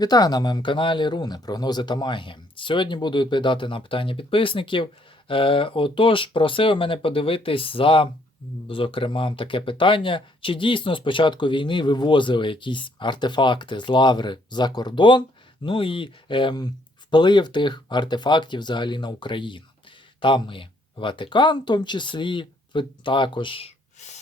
Вітаю на моєму каналі Руни, прогнози та магія. Сьогодні буду відповідати на питання підписників. Е, отож, просили мене подивитись за, зокрема, таке питання: чи дійсно з початку війни вивозили якісь артефакти з лаври за кордон, ну і ем, вплив тих артефактів взагалі на Україну. Там і Ватикан, в тому числі, також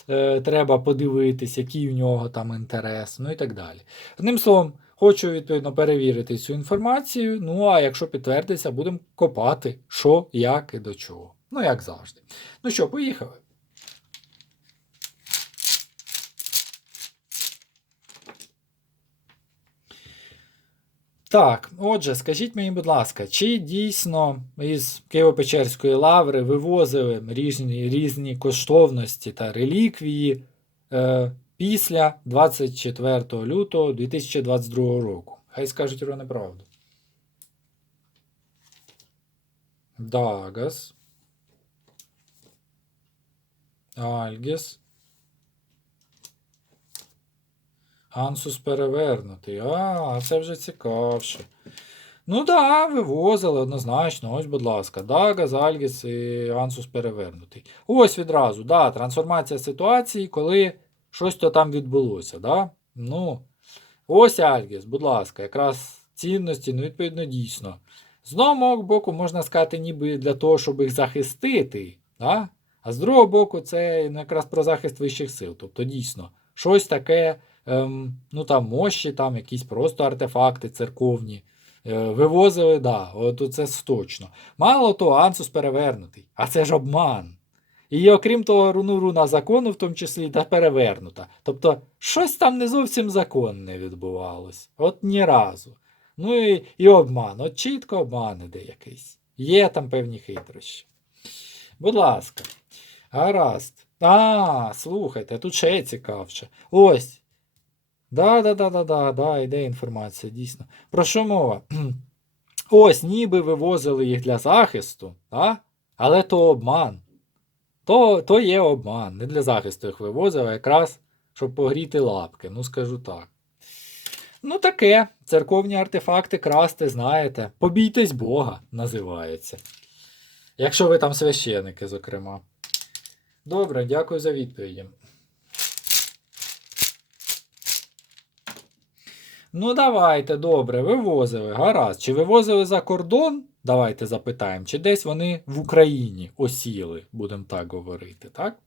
е, треба подивитись, який у нього там інтерес, ну і так далі. Одним словом, хочу відповідно перевірити цю інформацію. Ну а якщо підтвердиться, будемо копати, що, як і до чого. Ну, як завжди. Ну що, поїхали. Так, отже, скажіть мені, будь ласка, чи дійсно із Києво-Печерської лаври вивозили різні, різні коштовності та реліквії е, після 24 лютого 2022 року? Хай скажуть про неправду. Дагас. Альгіс. Ансус перевернутий. А, це вже цікавше. Ну да, вивозили однозначно. Ось, будь ласка, Дагас, Альгіс і Ансус перевернутий. Ось відразу, да, трансформація ситуації, коли щось то там відбулося. Да? Ну, ось Альгіс, будь ласка, якраз цінності, ну, відповідно, дійсно. З одного боку, можна сказати, ніби для того, щоб їх захистити. Да? А з другого боку, це ну, якраз про захист вищих сил. Тобто, дійсно, щось таке, ем, ну там мощі, там якісь просто артефакти церковні. Е, вивозили, да, от це точно. Мало того, Ансус перевернутий, а це ж обман. І окрім того, руну руна закону, в тому числі, та перевернута. Тобто, щось там не зовсім законне відбувалось. От ні разу. Ну і, і обман. От чітко обман іде якийсь. Є там певні хитрощі. Будь ласка. Гаразд. А, слухайте, тут ще цікавше. Ось. Да, да, да, да, да, да, йде інформація, дійсно. Про що мова? Ось, ніби вивозили їх для захисту, да? але то обман. То, то є обман. Не для захисту їх вивозили, а якраз щоб погріти лапки, ну скажу так. Ну, таке, церковні артефакти красти, знаєте. Побійтесь Бога, називається. Якщо ви там священики, зокрема. Добре, дякую за відповіді. Ну, давайте, добре, вивозили. Гаразд. Чи вивозили за кордон? Давайте запитаємо, чи десь вони в Україні осіли, будемо так говорити, так?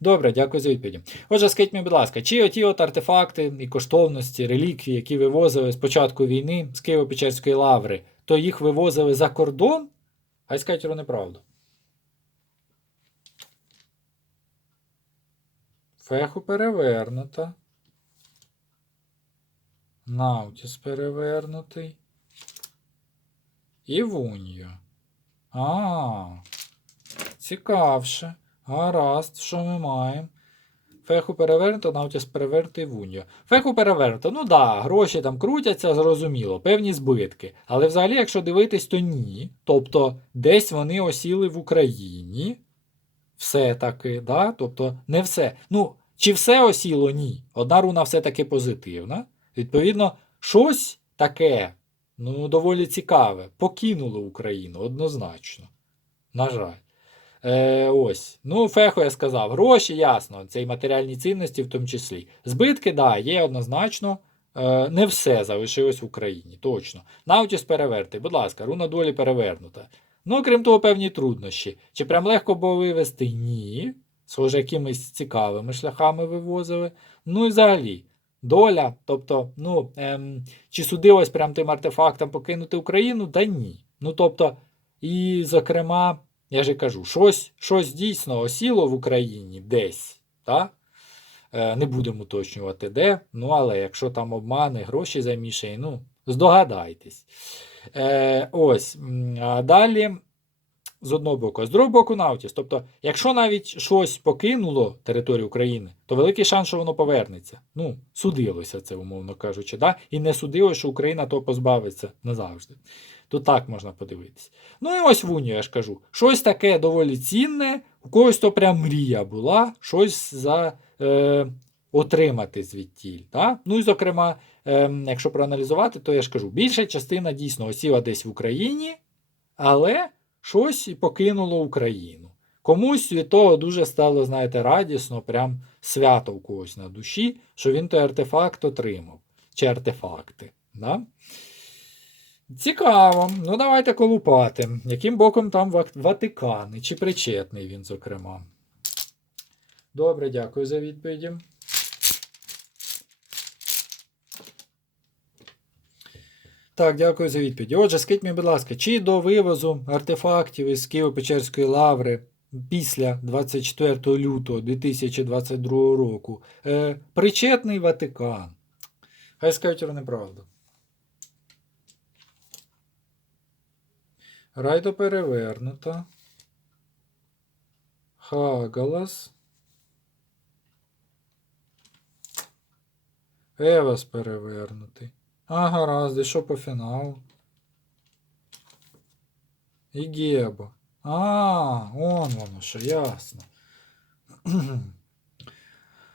Добре, дякую за відповіді. Отже, скажіть мені, будь ласка, чи оті от артефакти і коштовності, реліквії, які вивозили з початку війни з Києво-Печерської лаври, то їх вивозили за кордон? Хай скажуть про неправду. Феху перевернута. Наутіс перевернутий. І Вуньо. А, цікавше. Гаразд, що ми маємо? Феху перевернуто, Наутіс перевернутий Вуньо. Феху перевернуто. Ну да, гроші там крутяться, зрозуміло, певні збитки. Але взагалі, якщо дивитись, то ні. Тобто, десь вони осіли в Україні. Все-таки, да? Тобто, не все. Ну, чи все осіло? Ні. Одна руна все-таки позитивна. Відповідно, щось таке, ну, доволі цікаве, покинуло Україну однозначно. На жаль. Е, ось. Ну, Фехо я сказав, гроші, ясно, це і матеріальні цінності в тому числі. Збитки, да, є однозначно. Е, не все залишилось в Україні, точно. Наутіс переверти, будь ласка, руна долі перевернута. Ну, крім того, певні труднощі. Чи прям легко було вивезти? Ні. Схоже, якимись цікавими шляхами вивозили. Ну і взагалі, доля, тобто, ну, ем, чи судилось прям тим артефактам покинути Україну? Та ні. Ну, тобто, і, зокрема, я ж кажу, щось, щось дійсно осіло в Україні десь. Та? Е, не будемо уточнювати де. Ну, але якщо там обмани, гроші замішані, ну, здогадайтесь. Е, ось. А далі. З одного боку, а з другого боку Наутіс. Тобто, якщо навіть щось покинуло територію України, то великий шанс, що воно повернеться. Ну, судилося це, умовно кажучи, да? і не судило, що Україна то позбавиться назавжди. Тут так можна подивитись. Ну і ось в Унію, я ж кажу, щось таке доволі цінне, у когось то прям мрія була, щось за е, отримати звідтіль. Так? Ну і, зокрема, ем, якщо проаналізувати, то я ж кажу, більша частина дійсно осіла десь в Україні, але щось покинуло Україну. Комусь від того дуже стало, знаєте, радісно, прям свято у когось на душі, що він той артефакт отримав. Чи артефакти. Да? Цікаво. Ну, давайте колупати. Яким боком там Ватикан? Чи причетний він, зокрема? Добре, дякую за відповіді. Так, дякую за відповідь. Отже, скажіть мені, будь ласка, чи до вивозу артефактів із Києво-Печерської лаври після 24 лютого 2022 року е, причетний Ватикан? Хай скажуть про неправду. Райдо перевернуто. Хагалас. Евас перевернутий. А, гаразд, і що по фіналу? І Гебо. А, он воно що, ясно.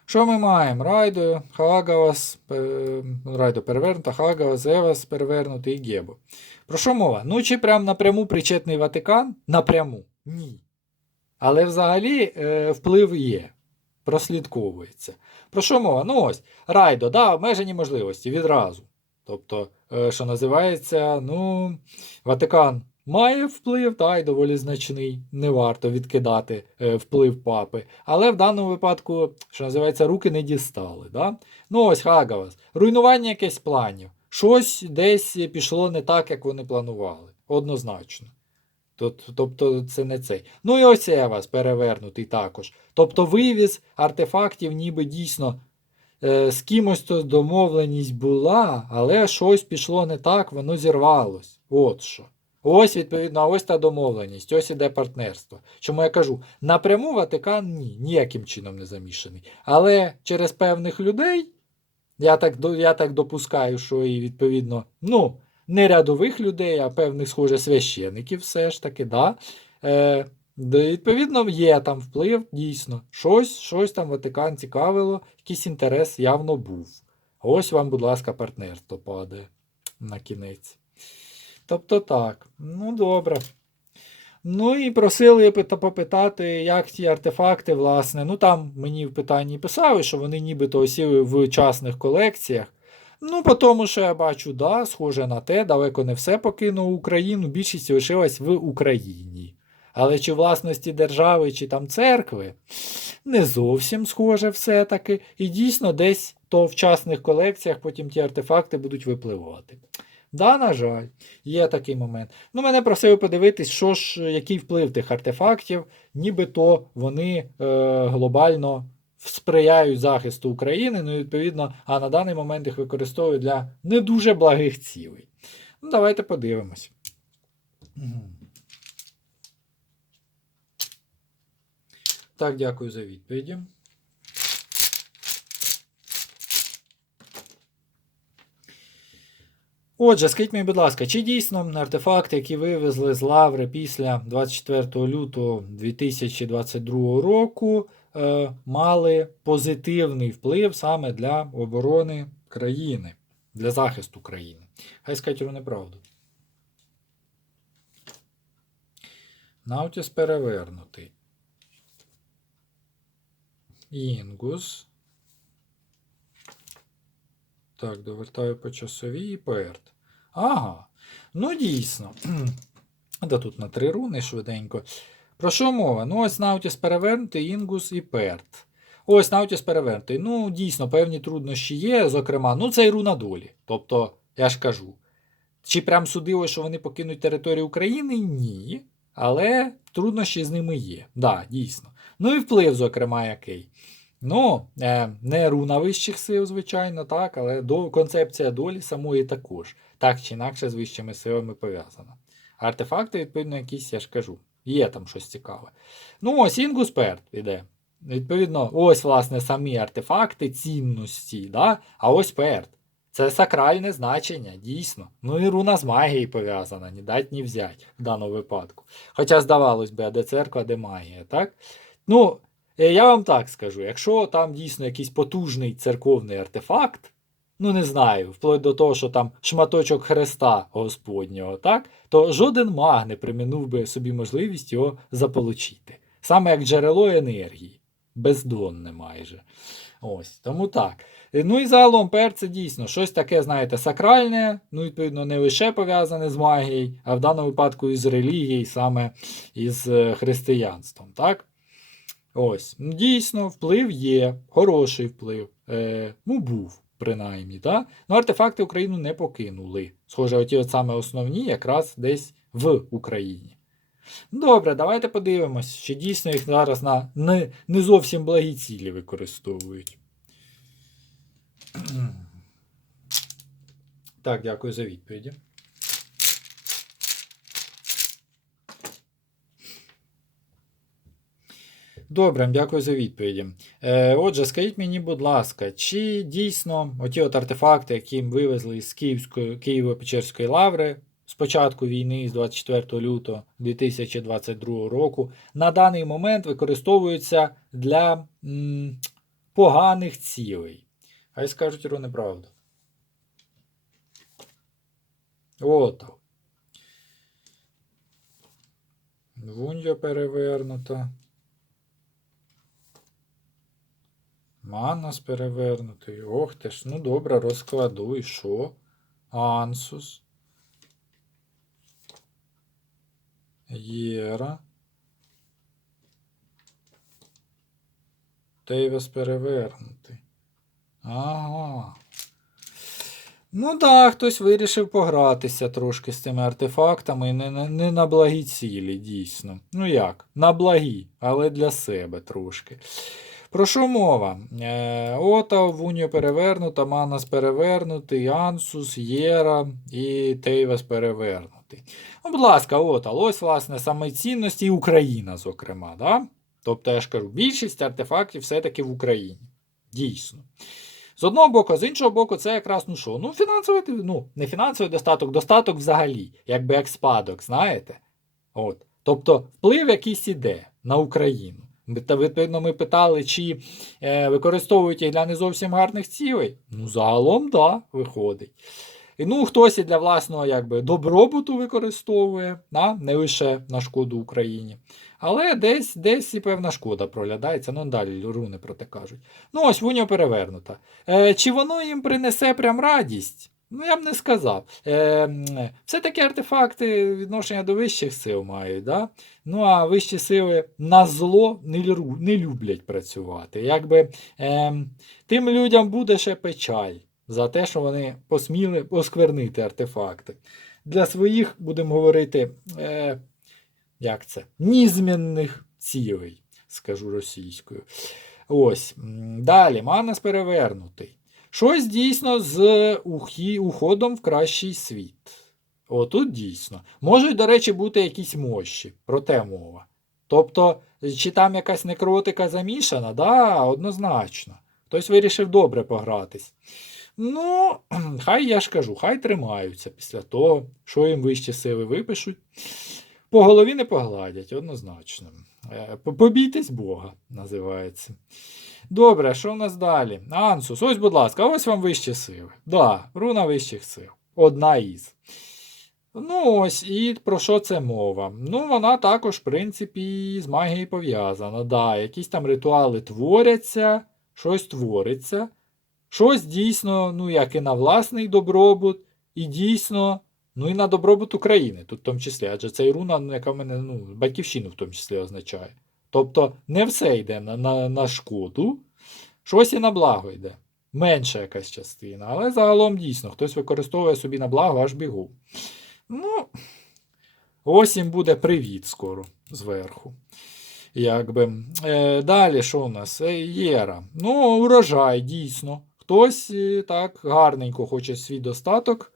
Що ми маємо? Райдо, Хагавас, Райдо перевернуто, Хагавас, Евас перевернутий і Гебо. Про що мова? Ну, чи прям напряму причетний Ватикан? Напряму. Ні. Але взагалі е, вплив є. Прослідковується. Про що мова? Ну ось, Райдо, да, обмежені можливості відразу. Тобто, е, що називається, ну, Ватикан має вплив, та й доволі значний. Не варто відкидати е, вплив папи. Але в даному випадку, що називається, руки не дістали. Да? Ну ось Хагавас. Руйнування якихось планів. Щось десь пішло не так, як вони планували. Однозначно. Тобто це не цей. Ну і ось Евас перевернутий також. Тобто вивіз артефактів, ніби дійсно з кимось то домовленість була, але щось пішло не так, воно зірвалось. От що. Ось, відповідно, ось та домовленість, ось іде партнерство. Чому я кажу, напряму Ватикан ні, ніяким чином не замішаний. Але через певних людей, я так, я так допускаю, що і відповідно, ну, не рядових людей, а певних, схоже, священиків все ж таки, да? Е, де, відповідно, є там вплив, дійсно. Щось, щось там Ватикан цікавило, якийсь інтерес явно був. Ось вам, будь ласка, партнерство падає на кінець. Тобто так, ну добре. Ну і просили попитати, як ті артефакти, власне. Ну там мені в питанні писали, що вони нібито осіли в частних колекціях. Ну, по тому, що я бачу, да, схоже на те, далеко не все покинув Україну, більшість лишилась в Україні. Але чи власності держави, чи там церкви, не зовсім схоже все-таки. І дійсно десь то в частних колекціях потім ті артефакти будуть випливати. Да, на жаль, є такий момент. Ну, мене просили подивитись, що ж, який вплив тих артефактів, нібито вони е, глобально сприяють захисту України, ну, відповідно, а на даний момент їх використовують для не дуже благих цілей. Ну, давайте подивимось. Так, дякую за відповіді. Отже, скажіть мені, будь ласка, чи дійсно артефакти, які вивезли з Лаври після 24 лютого 2022 року, е, мали позитивний вплив саме для оборони країни, для захисту країни? Хай вони неправду. Наутіс перевернутий. Інгус. Так, довертаю по часовій і перт. Ага. Ну, дійсно. Да тут на три руни швиденько. Про що мова? Ну, ось Наутіс перевернутий, Інгус і Перт. Ось Наутіс перевернутий. Ну, дійсно, певні труднощі є, зокрема, ну це і руна долі. Тобто, я ж кажу. Чи прям судило, що вони покинуть територію України? Ні. Але труднощі з ними є. Да, дійсно. Ну і вплив, зокрема, який. Ну, е, не руна вищих сил, звичайно, так, але до, концепція долі самої також. Так чи інакше з вищими силами пов'язана. Артефакти, відповідно, якісь, я ж кажу, є там щось цікаве. Ну, ось Інгус Перт іде. Відповідно, ось, власне, самі артефакти, цінності, да? а ось Перт. Це сакральне значення, дійсно. Ну і руна з магією пов'язана, ні дать, ні взять в даному випадку. Хоча, здавалось би, а де церква, де магія, так? Ну, Е, Я вам так скажу: якщо там дійсно якийсь потужний церковний артефакт, ну не знаю, вплоть до того, що там шматочок Христа Господнього, так, то жоден маг не примінув би собі можливість його заполучити. Саме як джерело енергії, бездонне майже. Ось, тому так. Ну і загалом пер це дійсно щось таке, знаєте, сакральне, ну, відповідно, не лише пов'язане з магією, а в даному випадку із релігією, саме із е, християнством. Так? Ось, дійсно, вплив є, хороший вплив. Е, ну, був, принаймні. Да? Ну, артефакти Україну не покинули. Схоже, оті от саме основні якраз десь в Україні. Добре, давайте подивимось, чи дійсно їх зараз на не, не зовсім благі цілі використовують. Так, дякую за відповіді. Добре, дякую за відповіді. Е, отже, скажіть мені, будь ласка, чи дійсно оті от артефакти, які вивезли з Київської Києво-Печерської лаври з початку війни з 24 лютого 2022 року, на даний момент використовуються для м, поганих цілей? Хай скажуть Ро неправду. От. Вунья перевернута. Манас перевернутий. Ох ти ж, ну добре, розкладу. І що? Ансус. Єра. Тейвес перевернутий. Ага. Ну так, хтось вирішив погратися трошки з цими артефактами не, не, не на благі цілі, дійсно. Ну як? На благі, але для себе трошки. Про що мова? Е, Ота, Вуньо перевернута, Манас перевернутий, Ансус, Єра і Тейвес перевернутий. Ну, будь ласка, Ота, ось, власне, саме цінності і Україна, зокрема. Да? Тобто, я ж кажу, більшість артефактів все-таки в Україні. Дійсно. З одного боку, з іншого боку, це якраз ну що? Ну, фінансовий, ну, не фінансовий достаток, достаток взагалі, якби як спадок, знаєте? От. Тобто, вплив якийсь іде на Україну. Та відповідно ми питали, чи е, використовують їх для не зовсім гарних цілей. Ну, загалом, да, виходить. І, ну, хтось і для власного якби, добробуту використовує, да? не лише на шкоду Україні. Але десь, десь і певна шкода проглядається. Ну, далі руни про те кажуть. Ну, ось вуня перевернута. Е, чи воно їм принесе прям радість? Ну, я б не сказав. Е, все-таки артефакти відношення до вищих сил мають. Да? Ну, а вищі сили на зло не, не люблять працювати. Якби е, тим людям буде ще печаль за те, що вони посміли осквернити артефакти. Для своїх, будемо говорити, е, як це? Нізмінних цілей, скажу російською. Ось. Далі, Манас перевернутий. Щось дійсно з ухі, уходом в кращий світ. Отут дійсно. Можуть, до речі, бути якісь мощі, про те мова. Тобто, чи там якась некротика замішана, да, однозначно. Хтось вирішив добре погратись. Ну, хай я ж кажу, хай тримаються після того, що їм вищі сили випишуть. По голові не погладять, однозначно. Е, Побійтесь Бога, називається. Добре, що в нас далі? Ансус, ось, будь ласка, ось вам вищі сили. Да, руна вищих сил. Одна із. Ну ось, і про що це мова? Ну, вона також, в принципі, з магією пов'язана. Да, якісь там ритуали творяться, щось твориться, щось дійсно, ну, як і на власний добробут, і дійсно, ну і на добробут України, тут в тому числі, адже це і руна, ну, яка в мене ну, батьківщину в тому числі означає. Тобто не все йде на, на, на шкоду, щось і на благо йде. Менша якась частина, але загалом дійсно хтось використовує собі на благо аж бігу. Ну, ось їм буде привіт скоро зверху. Якби. Е, далі, що у нас? Е, Єра. Ну, урожай, дійсно. Хтось е, так гарненько хоче свій достаток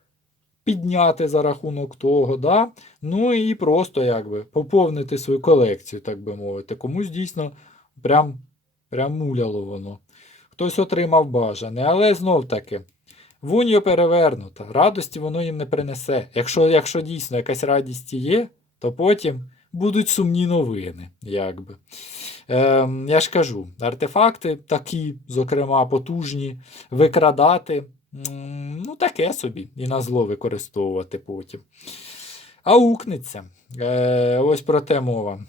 підняти за рахунок того, да? ну і просто якби поповнити свою колекцію, так би мовити. Комусь дійсно прям, прям муляло воно. Хтось отримав бажане, але знов таки. Вуньо перевернута, радості воно їм не принесе. Якщо, якщо дійсно якась радість є, то потім будуть сумні новини. якби. Ем, я ж кажу, артефакти такі, зокрема, потужні, викрадати. Ну, таке собі, і на зло використовувати потім. Аукнеться. Е, ось про те мова.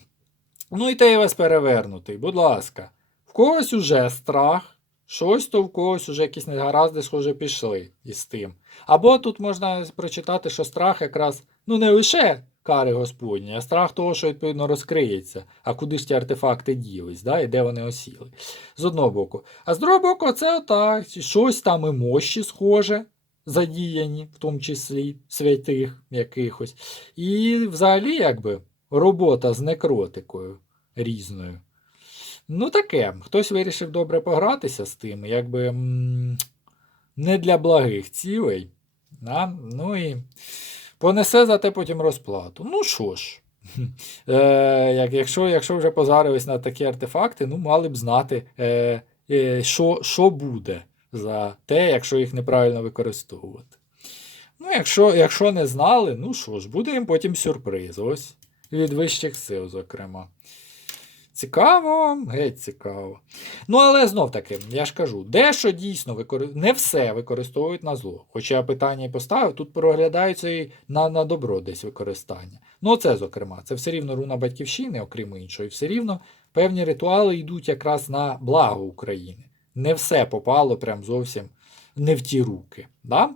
Ну і те вас перевернутий, будь ласка. В когось уже страх, щось то в когось уже якісь негаразди, схоже, пішли із тим. Або тут можна прочитати, що страх якраз ну не лише кари Господні, а страх того, що відповідно розкриється, а куди ж ті артефакти ділись, да, і де вони осіли. З одного боку. А з другого боку, це отак, щось там і мощі схоже. Задіяні, в тому числі святих якихось. І взагалі, якби, робота з некротикою різною. Ну, таке. Хтось вирішив добре погратися з тим, якби не для благих цілей. Да? Ну і понесе за те потім розплату. Ну що ж, е, як, якщо, якщо вже позарились на такі артефакти, ну мали б знати, е, е, що, що буде за те, якщо їх неправильно використовувати. Ну, якщо, якщо не знали, ну що ж, буде їм потім сюрприз. Ось від вищих сил, зокрема. Цікаво, геть цікаво. Ну, але знов таки, я ж кажу, дещо дійсно викори... не все використовують на зло. Хоча питання і поставив, тут проглядаються і на, на добро десь використання. Ну, це, зокрема, це все рівно руна батьківщини, окрім іншого, і все рівно певні ритуали йдуть якраз на благо України. Не все попало прям зовсім не в ті руки. Да?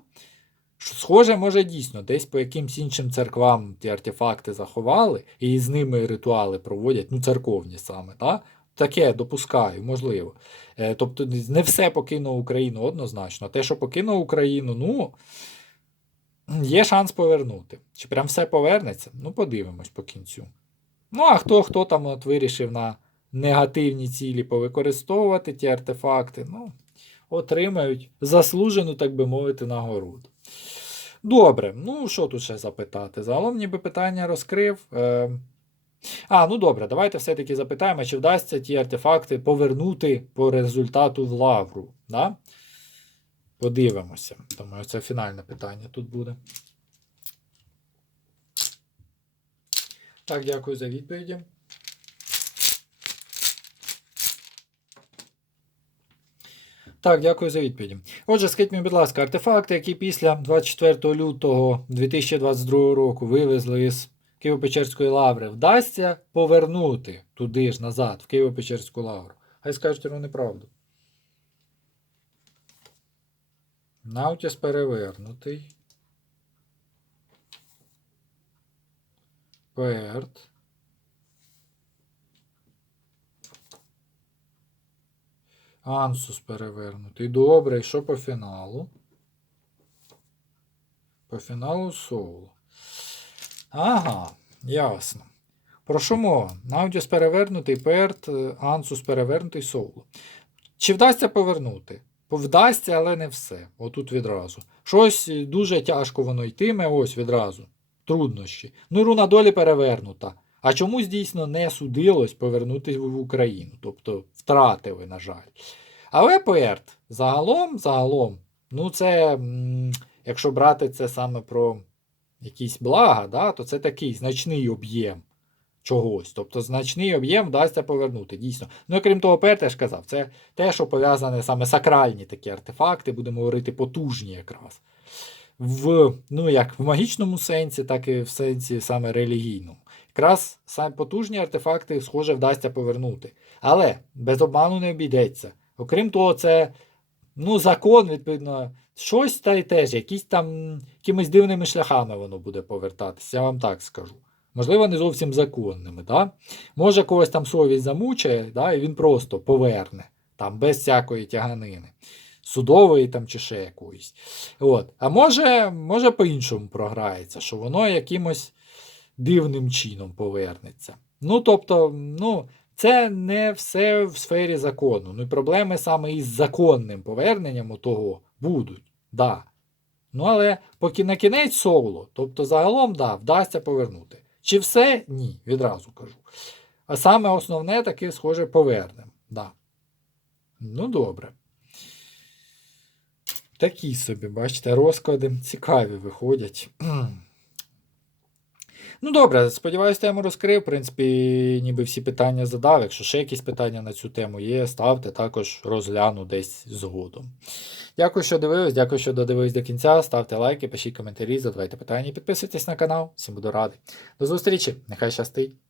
Схоже, може дійсно, десь по якимсь іншим церквам ті артефакти заховали і з ними ритуали проводять, ну, церковні саме, так? Таке допускаю, можливо. Е, тобто не все покинув Україну однозначно. Те, що покинув Україну, ну, є шанс повернути. Чи прям все повернеться? Ну, подивимось по кінцю. Ну, а хто хто там от вирішив на негативні цілі повикористовувати ті артефакти, ну, отримають заслужену, так би мовити, нагороду. Добре, ну що тут ще запитати? Загалом ніби питання розкрив. Е... А, ну добре, давайте все-таки запитаємо, чи вдасться ті артефакти повернути по результату в лавру. Да? Подивимося. Думаю, це фінальне питання тут буде. Так, дякую за відповіді. Так, дякую за відповіді. Отже, скажіть мені, будь ласка, артефакти, які після 24 лютого 2022 року вивезли з Києво-Печерської лаври, вдасться повернути туди ж назад, в Києво-Печерську лавру. Хай скажуть вам неправду. Наутіс перевернутий. Перт. Ансус перевернутий. Добре, і що по фіналу? По фіналу соло. Ага, ясно. Про що мова? Наудіс перевернутий, перт, ансус перевернутий соло. Чи вдасться повернути? Вдасться, але не все. Отут відразу. Щось дуже тяжко воно йтиме, ось відразу. Труднощі. Ну, руна долі перевернута. А чомусь дійсно не судилось повернутися в Україну. Тобто втратили, на жаль. Але Перт, загалом, загалом, ну це, якщо брати це саме про якісь блага, да, то це такий значний об'єм чогось. Тобто значний об'єм вдасться повернути. Дійсно. Ну і крім того, Перт, я ж казав, це те, що пов'язане саме сакральні такі артефакти, будемо говорити, потужні якраз. В, ну, як в магічному сенсі, так і в сенсі саме релігійному. Якраз саме потужні артефакти, схоже, вдасться повернути. Але без обману не обійдеться. Окрім того, це ну, закон, відповідно, щось та й теж, якісь там якимись дивними шляхами воно буде повертатися, я вам так скажу. Можливо, не зовсім законними. Да? Може, когось там совість замучає, да, і він просто поверне, там, без всякої тяганини. Судової там чи ще якоїсь. От. А може, може по-іншому програється, що воно якимось дивним чином повернеться. Ну, тобто, ну, це не все в сфері закону. Ну і проблеми саме із законним поверненням того будуть. Да. Ну, але поки на кінець соло, тобто загалом, да, вдасться повернути. Чи все? Ні, відразу кажу. А саме основне таки, схоже, повернемо. Да. Ну, добре. Такі собі, бачите, розклади цікаві виходять. Ну добре, сподіваюся, тему розкрив. В принципі, ніби всі питання задав. Якщо ще якісь питання на цю тему є, ставте, також розгляну десь згодом. Дякую, що дивились, дякую, що додивились до кінця. Ставте лайки, пишіть коментарі, задавайте питання і підписуйтесь на канал. Всім буду радий. До зустрічі, нехай щастить!